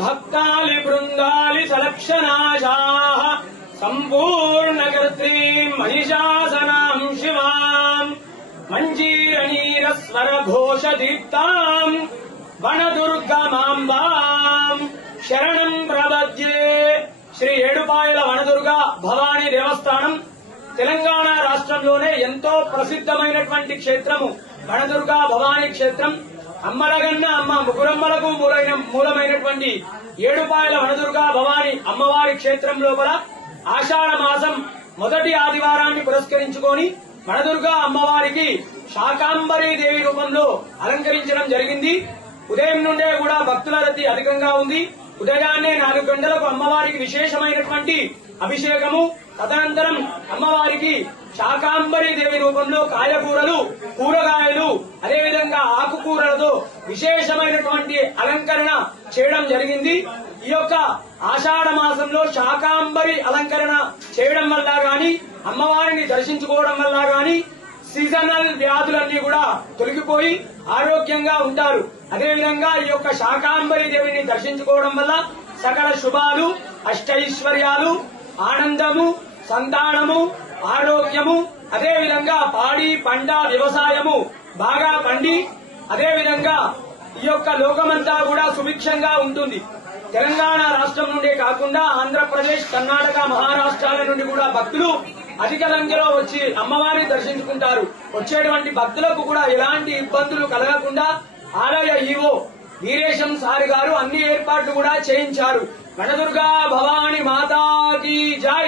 భక్తాలి బృందాలి సలక్షణాశాః సంపూర్ణకర్త్రీం మహిషాసనాం శివాం మంజీరనీరస్వర ఘోషదీప్తాం వనదుర్గమాంబాం శరణం ప్రపద్యే. శ్రీ ఏడుపాయల వనదుర్గ భవానీ దేవస్థానం తెలంగాణ రాష్ట్రంలోనే ఎంతో ప్రసిద్ధమైనటువంటి క్షేత్రము వనదుర్గ భవానీ క్షేత్రం. అమ్మలగన్న అమ్మ ముగురమ్మలకు మూలమైనటువంటి ఏడుపాయల వనదుర్గ భవానీ అమ్మవారి క్షేత్రం లోపల ఆషాఢ మాసం మొదటి ఆదివారాన్ని పురస్కరించుకొని వనదుర్గ అమ్మవారికి శాకాంబరీ దేవి రూపంలో అలంకరించడం జరిగింది. ఉదయం నుండే కూడా భక్తుల రద్దీ అధికంగా ఉంది. ఉదయాన్నే 4 గంటలకు అమ్మవారికి విశేషమైనటువంటి అభిషేకము, తదనంతరం అమ్మవారికి శాకాంబరీ దేవి రూపంలో కాయకూరలు, కూరగాయలు, అదేవిధంగా ఆకుకూరలతో విశేషమైనటువంటి అలంకరణ చేయడం జరిగింది. ఈ యొక్క ఆషాఢ మాసంలో శాకాంబరి అలంకరణ చేయడం వల్ల గాని, అమ్మవారిని దర్శించుకోవడం వల్ల గాని సీజనల్ వ్యాధులన్నీ కూడా తొలగిపోయి ఆరోగ్యంగా ఉంటారు. అదేవిధంగా ఈ యొక్క శాకాంబరి దేవిని దర్శించుకోవడం వల్ల సకల శుభాలు, అష్టైశ్వర్యాలు, ఆనందము, సంతానము, ఆరోగ్యము, అదేవిధంగా పాడి పంట వ్యవసాయము బాగా పండి అదేవిధంగా ఈ యొక్క లోకమంతా కూడా సుభిక్షంగా ఉంటుంది. తెలంగాణ రాష్ట్రం నుండే కాకుండా ఆంధ్రప్రదేశ్, కర్ణాటక, మహారాష్ట్రాల నుండి కూడా భక్తులు అధిక సంఖ్యలో వచ్చి అమ్మవారిని దర్శించుకుంటారు. వచ్చేటువంటి భక్తులకు కూడా ఎలాంటి ఇబ్బందులు కలగకుండా ఆలయ ఈవో వీరేశం సారి గారు అన్ని ఏర్పాట్లు కూడా చేయించారు. వనదుర్గా భవానీ మాతాకి జై.